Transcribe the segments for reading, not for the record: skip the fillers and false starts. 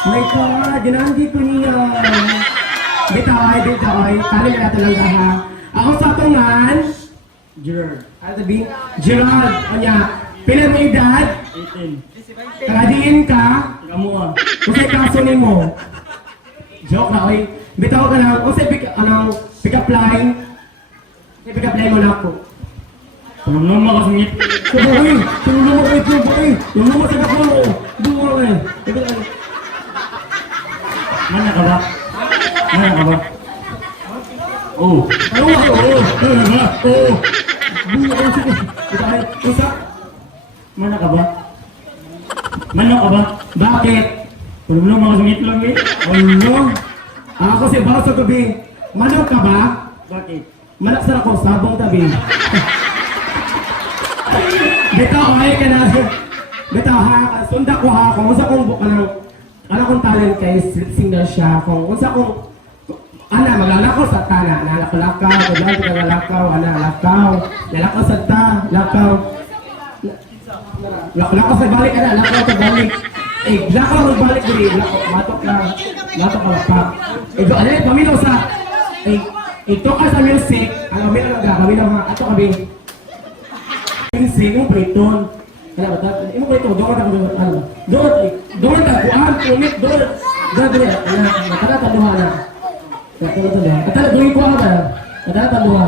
My God, ginandi ko niya. Bitay. Tali na talaga ha. Ako sa tungan. Gerard. Ano sabihin? Gerard. Kanya. Pila mo edad? 18. Karadiin ka? Ikamuha. Kasi kaso ni mo. Joke na, oy. Bitaw ka lang. Kasi pick up line. Kasi pick up line mo na ako. Tulungan mo kasi ngit. Tulungan mo kayo, boy. Tulungan mo sa kapwa mo. Tulungan mo kayo. Mana ka ba? Oh. Ano ba? Oo. Isa. Mana ka ba? Bakit? Tulungan mo kasi ngit lang eh. Ano? Ako si Bao sa gabi. Manok ka ba? Bakit? Malaksan ako, sabong tabi. Bitaw, ay ka na. Bitaw ha, sunda ko ha. Kung usa kong kong talent kay singer siya. Kung usa kong maglalakaw sa tana. Nalakaw, kailan ka nalakaw, nalakaw sa ta, lakaw sa balik, lakaw sa balik. Lakaw sa balik, matok ka lapak. Pamilo sa, ito ka sa music, ang kami na gagawin ng mga, ato kami. Sing mo Briton. Ano ba? Imo ko ito, doon ka kuan, kumit doon. Gabriel, taluha na. Katala doon ko ba? Taluha.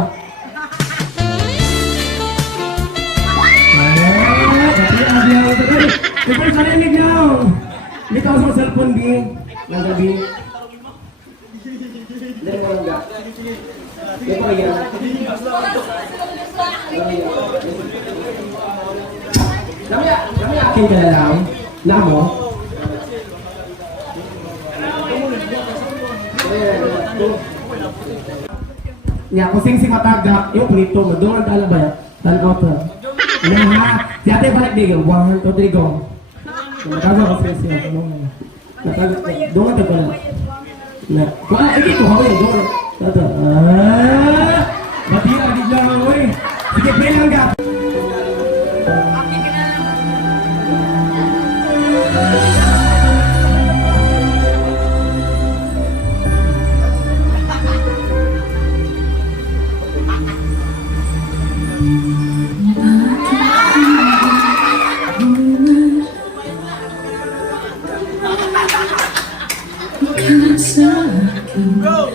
Ikaw sa rinig niyo. Ikaw sa cellphone din. Nagabi. Dali mo lang ga. Ikaw pa yan. Kami Akin ka na lang. Namo. Nya, kung sing matagak, yung punito mo, doon ang tala ba yan? Tanaw to. Ano ha? Dati balik din, 1, 2, 3, go. Matagak ko siya. Matagak ko. Doon ang tagal. Ikit ko, hawin. Doon. Batira, di lang ako eh. Sige, play lang ka. Go!